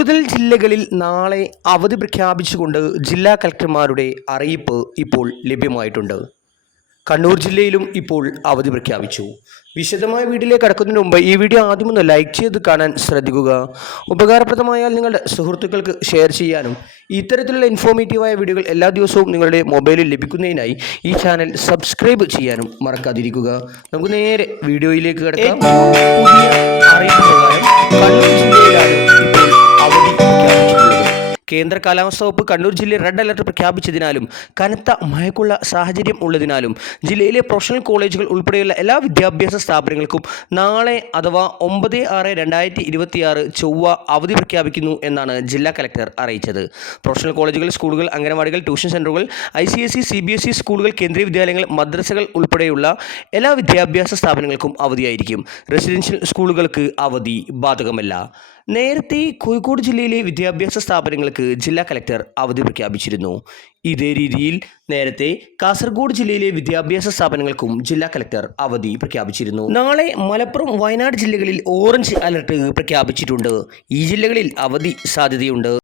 കൂടുതൽ ജില്ലകളിൽ നാളെ അവധി പ്രഖ്യാപിച്ചുകൊണ്ട് ജില്ലാ കളക്ടർമാരുടെ അറിയിപ്പ് ഇപ്പോൾ ലഭ്യമായിട്ടുണ്ട്. കണ്ണൂർ ജില്ലയിലും ഇപ്പോൾ അവധി പ്രഖ്യാപിച്ചു. വിശദമായ വീഡിയോയിലേക്ക് കടക്കുന്നതിന് മുമ്പ് ഈ വീഡിയോ ആദ്യമൊന്ന് ലൈക്ക് ചെയ്ത് കാണാൻ ശ്രദ്ധിക്കുക. ഉപകാരപ്രദമായാൽ നിങ്ങളുടെ സുഹൃത്തുക്കൾക്ക് ഷെയർ ചെയ്യാനും ഇത്തരത്തിലുള്ള ഇൻഫോർമേറ്റീവായ വീഡിയോകൾ എല്ലാ ദിവസവും നിങ്ങളുടെ മൊബൈലിൽ ലഭിക്കുന്നതിനായി ഈ ചാനൽ സബ്സ്ക്രൈബ് ചെയ്യാനും മറക്കാതിരിക്കുക. നമുക്ക് നേരെ വീഡിയോയിലേക്ക് കിടക്കാം. പുതിയ അറിയിപ്പ് പ്രകാരം കണ്ണൂർ ജില്ലയിലാണ് ഇപ്പോൾ അവധി പ്രഖ്യാപിച്ചിട്ടുള്ളത്. കേന്ദ്ര കാലാവസ്ഥാ വകുപ്പ് കണ്ണൂർ ജില്ലയിൽ റെഡ് അലർട്ട് പ്രഖ്യാപിച്ചതിനാലും കനത്ത മഴയ്ക്കുള്ള സാഹചര്യം ഉള്ളതിനാലും ജില്ലയിലെ പ്രൊഫഷണൽ കോളേജുകൾ ഉൾപ്പെടെയുള്ള എല്ലാ വിദ്യാഭ്യാസ സ്ഥാപനങ്ങൾക്കും നാളെ അഥവാ 9/6/2026 ചൊവ്വ അവധി പ്രഖ്യാപിക്കുന്നു എന്നാണ് ജില്ലാ കലക്ടർ അറിയിച്ചത്. പ്രൊഫഷണൽ കോളേജുകൾ, സ്കൂളുകൾ, അംഗനവാടികൾ, ട്യൂഷൻ സെൻ്ററുകൾ, ICSE, CBSE സ്കൂളുകൾ, കേന്ദ്രീയ വിദ്യാലയങ്ങൾ, മദ്രസകൾ ഉൾപ്പെടെയുള്ള എല്ലാ വിദ്യാഭ്യാസ സ്ഥാപനങ്ങൾക്കും അവധിയായിരിക്കും. റെസിഡൻഷ്യൽ സ്കൂളുകൾക്ക് അവധി ബാധകമല്ല. നേരത്തെ കോഴിക്കോട് ജില്ലയിലെ വിദ്യാഭ്യാസ സ്ഥാപനങ്ങൾക്ക് ജില്ലാ കലക്ടർ അവധി പ്രഖ്യാപിച്ചിരുന്നു. ഇതേ രീതിയിൽ നേരത്തെ കാസർഗോഡ് ജില്ലയിലെ വിദ്യാഭ്യാസ സ്ഥാപനങ്ങൾക്കും ജില്ലാ കലക്ടർ അവധി പ്രഖ്യാപിച്ചിരുന്നു. നാളെ മലപ്പുറം, വയനാട് ജില്ലകളിൽ ഓറഞ്ച് അലർട്ട് പ്രഖ്യാപിച്ചിട്ടുണ്ട്. ഈ ജില്ലകളിൽ അവധി സാധ്യതയുണ്ട്.